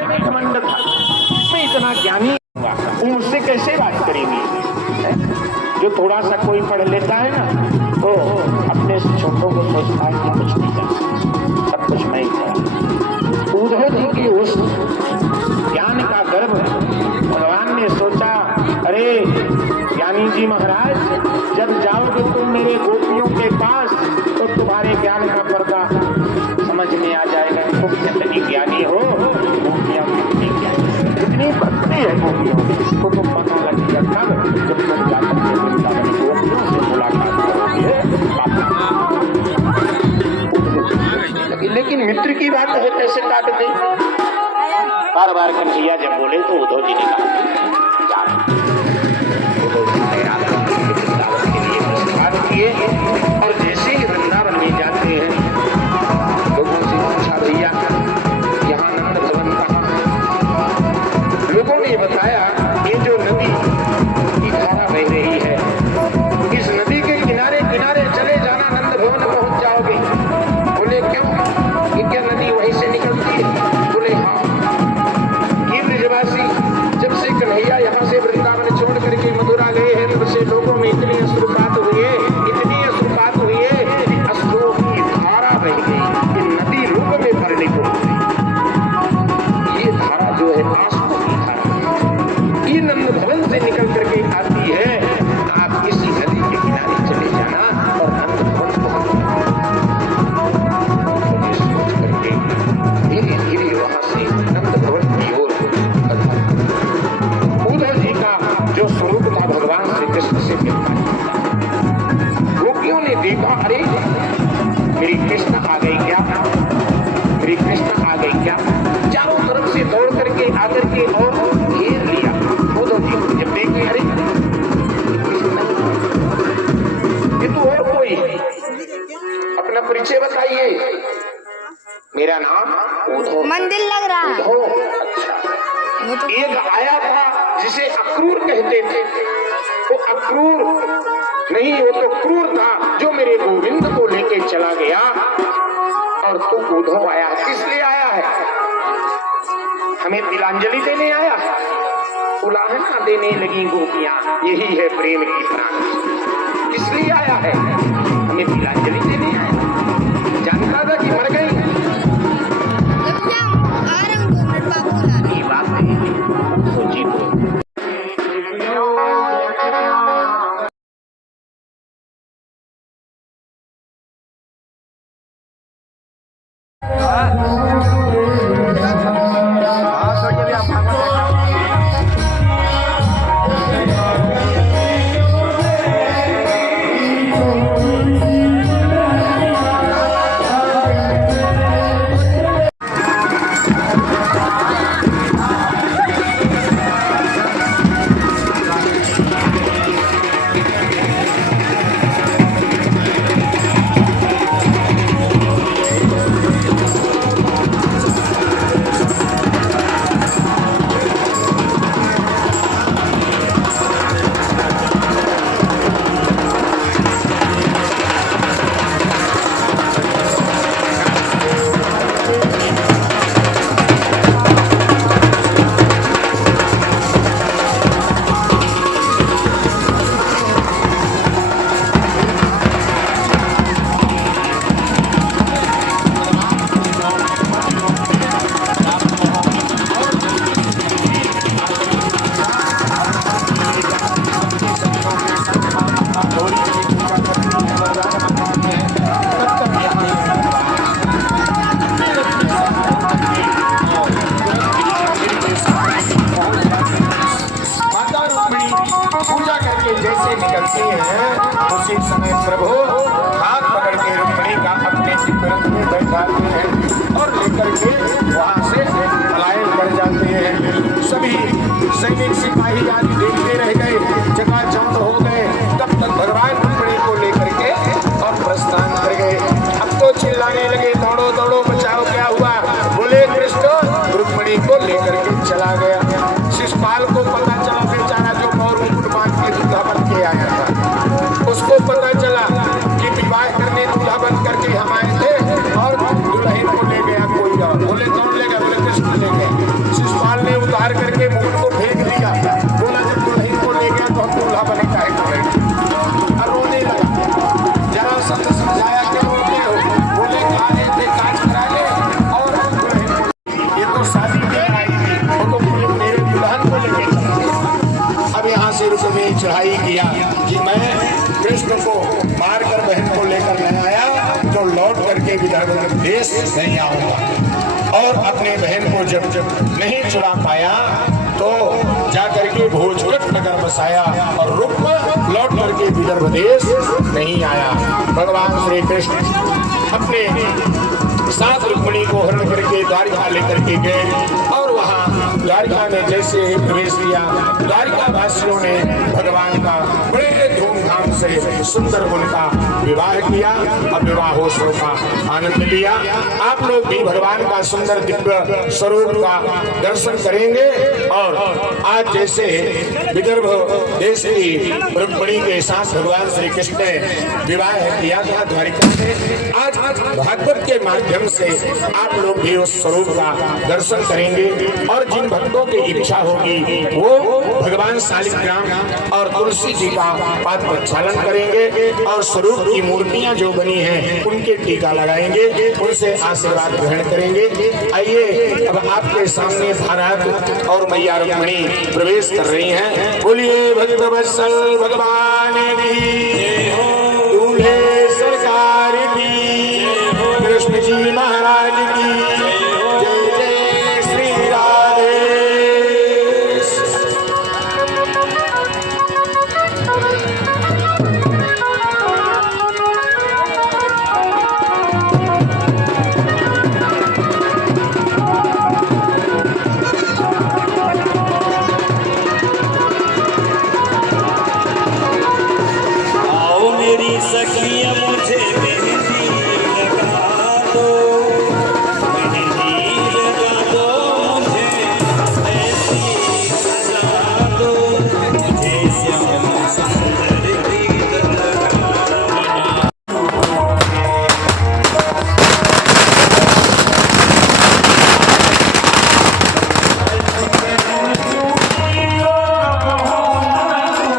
घमंड था, मैं इतना ज्ञानी हूँ, तुम मुझसे कैसे बात करेंगी? जो थोड़ा सा कोई पढ़ लेता है ना, तो अपने छोटों को सोचता है कि कुछ नहीं जाता, सब कुछ मैं ही करा। उद्धव जी की उस ज्ञान का गर्व भगवान ने सोचा, अरे ज्ञानी जी महाराज, जब जाओगे तुम मेरे गोपियों के पास तो तुम्हारे ज्ञान का पर्दा समझ में आ जाएगा। तुम कितनी ज्ञानी हो, गोपियां कितनी ज्ञानी, कितनी भक्ति है गोपियों की, तो तुम पता लगेगा तब जब तुम जाकर के वृंदावन गोपियों से मुलाकात करोगे। लेकिन मित्र की बात है, कैसे काट दी? बार बार कन्हैया जब बोले तो उद्धव जी ने कहा वृंदावन के लिए प्रस्थान किए, और जैसे ही वृंदावन में जाते हैं लोगों से पूछा, भैया यहाँ नंद भवन कहाँ? लोगों ने बताया, ये जो नदी की धारा बह रही है, इस नदी के किनारे किनारे चले जाना, नंद भवन पहुंच जाओगे। बोले क्यों? क्या नदी वहीं से निकलती है? बोले हाँ। ये ब्रजवासी जब से कन्हैया यहाँ से वृंदावन छोड़ करके मथुरा गए हैं, तब से लोगों में इतनी अश्रुपात हुई है, इतनी अश्रुपात हुई है कि अश्रुओं की धारा बह गई, ये नदी रूप में भरने को हो गई। ये धारा जो है आंसू की धारा, ये नंद भवन से निकल करके आती है। आप किसी नदी के किनारे चले जाना और नंद भवन पहुंच करके धीरे धीरे वहां से नंद भवन की ओर उद्धव जी का जो स्वरूप था भगवान श्री कृष्ण से मिलता है। गोपियों ने देखा, अरे मेरी कृष्ण आ गई क्या, मेरी कृष्ण आ गई क्या? चारों तरफ से दौड़ करके आकर के और घेर लिया। उद्धव जी को जब देखे, अरे ये तो और कोई, अपना परिचय बताइए। मेरा नाम उद्धव। मंदिर लग रहा है। अच्छा, एक आया था जिसे अक्रूर कहते थे, वो अक्रूर नहीं, वो तो क्रूर था, जो मेरे गोविंद को लेके चला गया। और तू उद्धव आया, किस लिए आया है? हमें तिलांजलि देने आया? उलाहना देने लगी गोपियां, यही है प्रेम की प्राण। किस लिए आया है? हमें तिलांजलि देने आया। जानता था कि मर गई, ये बात नहीं सोची तो। जैसे निकलती है उसी समय प्रभु हाथ पकड़ के रुक्मिणी का अपने चित्ररथ में बैठाते हैं और लेकर के वहां से पलायन कर जाते हैं। सभी सैनिक सिपाही आदि देखते रह गए, चकाचौंध हो गए। तब तक भगवान रुक्मिणी को लेकर के और प्रस्थान कर गए। अब तो चिल्लाने लगे, दौड़ो दौड़ो बचाओ, क्या हुआ? बोले कृष्ण रुक्मिणी को लेकर के चला गया। शिशुपाल को पता चला, बेचारा जो मोर मुकुट बांध के दूल्हा बन के आया था, उसको पता चला कि विवाह करने दूल्हा बन करके हम आए थे और दुल्हन को ले गया कोई और। बोले कौन ले गया? बोले कृष्ण ले गए। देश नहीं आऊंगा। और अपने बहन को जब नहीं छुड़ा पाया तो जाकर के भोजगढ़ नगर बसाया और रुक लौट करके विदर्भ देश नहीं आया। भगवान श्री कृष्ण अपने साथ रुक्मिणी को हरण करके द्वारिका लेकर के गए और वहाँ द्वारिका में जैसे ही प्रवेश किया, द्वारिका वासियों ने भगवान का बड़े धूमधाम से सुंदर उनका विवाह किया और विवाहोत्सव का आनंद लिया। आप लोग भी भगवान का सुंदर दिव्य स्वरूप का दर्शन करेंगे। और आज जैसे विदर्भ देश की रुक्मिणी के साथ भगवान श्री कृष्ण ने विवाह किया था द्वारिका में, आज भागवत के माध्यम से आप लोग भी उस स्वरूप का दर्शन करेंगे। और जिन भक्तों की इच्छा होगी वो भगवान शालिग्राम और तुलसी जी का पाद प्रक्षालन करेंगे और स्वरूप की मूर्तियां जो बनी हैं उनके टीका लगाएंगे, उनसे आशीर्वाद ग्रहण करेंगे। आइए अब आपके सामने भारत और मैया रुक्मिणी प्रवेश कर रही हैं। बोलिए भक्तवत्सल भगवान की, दूल्हे सरकार की, कृष्ण जी महाराज की जय जय श्री राधे। आओ मेरी सखियां मुझे